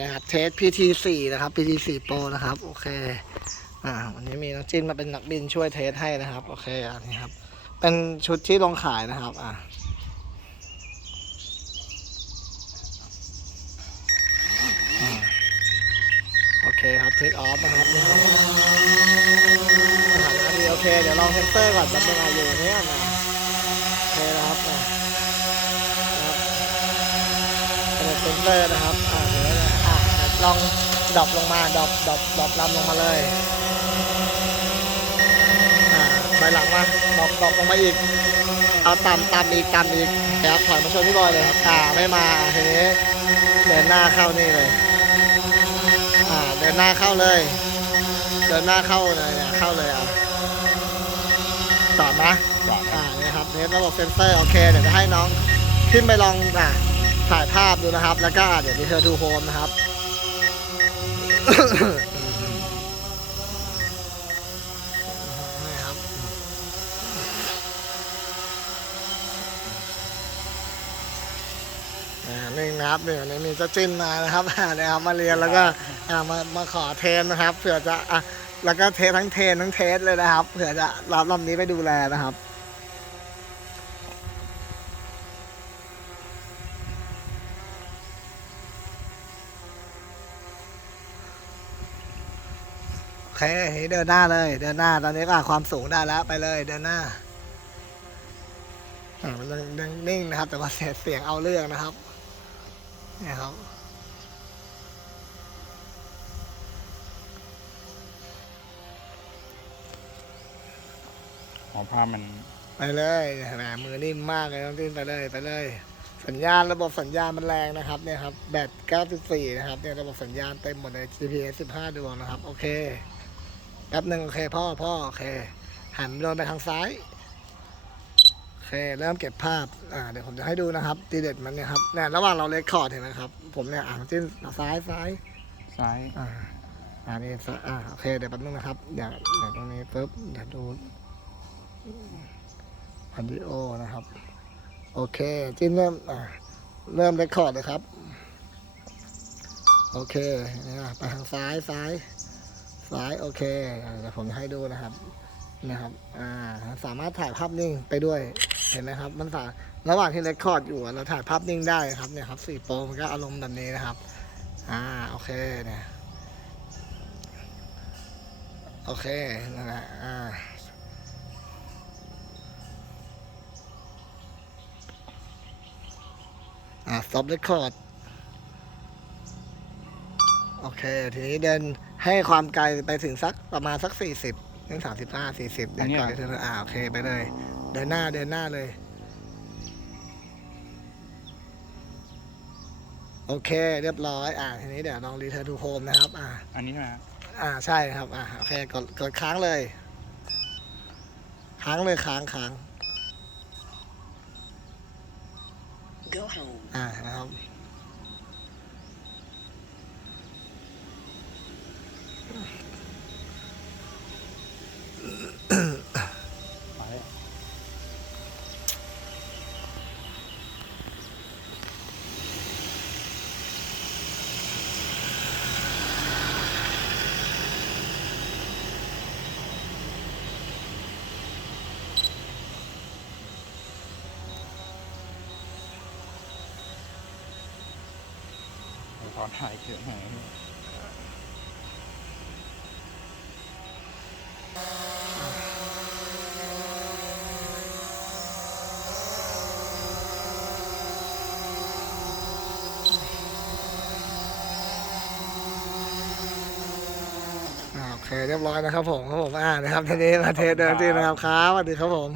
นะครับเทส PT4 นะครับ PT4 Pro นะครับ โอเค อ่า วันนี้มีน้องจินมาเป็นนักบินช่วยเทสให้นะครับ โอเค อันนี้ครับ เป็นชุดที่ลงขายนะครับ อ่าโอเคครับเทคออฟนะครับนี่ครับสถานะดีโอเค เดี๋ยวลองเซนเซอร์ก่อนมันเป็นอะไรอยู่เนี่ยนะโอเคนะครับนะครับเป็นเซนเซอร์นะครับ อ่าเดี๋ยวนะอะ ลองดรอปลงมาดรอปดรอปดรอปลำลงมาเลยอ่าไปหลังมาดรอปดรอปลงมาอีก เอาต่ำต่ำอีกต่ำอีกครับถอยมาชนพี่บอยเลยครับ อ่า ไม่มาทีนี้เดินหน้าเข้านี่เลย อ่า เดินหน้าเข้าเลย เดินหน้าเข้าเลยเนี่ยเข้าเลยอะต่อนะจอดอ่าเนี่ยครับเทสระบบเซนเซอร์ โอเค เดี๋ยวจะให้น้องขึ้นไปลองอ่าถ่ายภาพดูนะครับ แล้วก็เดี๋ยวดีเทอดูโฮมนะครับ นี่ครับอ่านี่นะครับเดี๋ยวนี้จ้าจิ้นมานะครับนะครับมาเรียนแล้วก็มามาขอเทนนะครับเผื่อจะอะแล้วก็เททั้งเทนทั้งเทสเลยนะครับ เผื่อจะรับลำนี้ไปดูแลนะครับ เคเดินหน้าเลย เดินหน้าตอนนี้ก็ความสูงได้แล้วไปเลยเดินหน้าอ่ามันยังยังนิ่งนะครับ แต่ว่าเสียงเสียงเอาเรื่องนะครับเนี่ยครับหอภาพมันไปเลยแหมมือนิ่มมากเลยต้องจิ้นไปเลยไปเลย สัญญาณระบบสัญญาณมันแรงนะครับเนี่ยครับแบต94 นะครับเนี่ยระบบสัญญาณเต็มหมดเลย GPS 15 ดวงนะครับ โอเค แป๊บหนึ่งโอเคพ่อพ่อโอเค หันเดินไปทางซ้าย โอเค เริ่มเก็บภาพ อ่า เดี๋ยวผมจะให้ดูนะครับตีเด็ดมันเนี่ยครับเนี่ยระหว่างเราเลคคอร์ดเห็นไหมครับ ผมเนี่ยอ่างจิ้นซ้ายซ้าย ซ้าย อ่าอันนี้ซ้ายอ่าโอเค เดี๋ยวแป๊บนึงนะครับเดี๋ยวเดี๋ยวตรงนี้ปุ๊บเดี๋ยวดูวิดีโอนะครับ โอเค จิ้นเริ่มอ่าเริ่มเลคคอร์ดเลยครับ โอเคเนี่ยไปทางซ้ายซ้าย ซ้ายโอเคเดี๋ยวผมจะให้ดูนะครับนะครับอ่าสามารถถ่ายภาพนิ่งไปด้วยเห็นไหมครับ มันสาระหว่างที่เรคคอร์ดอยู่เราถ่ายภาพนิ่งได้ครับเนี่ยครับสี่โปรมันก็อารมณ์แบบนี้นะครับอ่าโอเคเนี่ยโอเคนั่นแหละอ่าอ่า stop record เค ทีนี้เดินให้ความไกลไปถึงสักประมาณสักสี่สิบถึงสามสิบห้าสี่สิบเดินก่อนเดินอ่าโอเคไปเลย เดินหน้าเดินหน้าเลย โอเค เรียบร้อย อ่าทีนี้เดี๋ยวลอง return to home นะครับ อ่า อันนี้ใช่ไหมอ่าใช่ครับ อ่าโอเคกดกดค้างเลย ค้างเลยค้างค้าง Go home. อ่านะครับ ซ้ายอะตอนถ่ายเกิดหาย เคเรียบร้อยนะครับผมครับผมอ่านะครับทีนี้มาเทสเดินจริงนะครับครับสวัสดีครับผม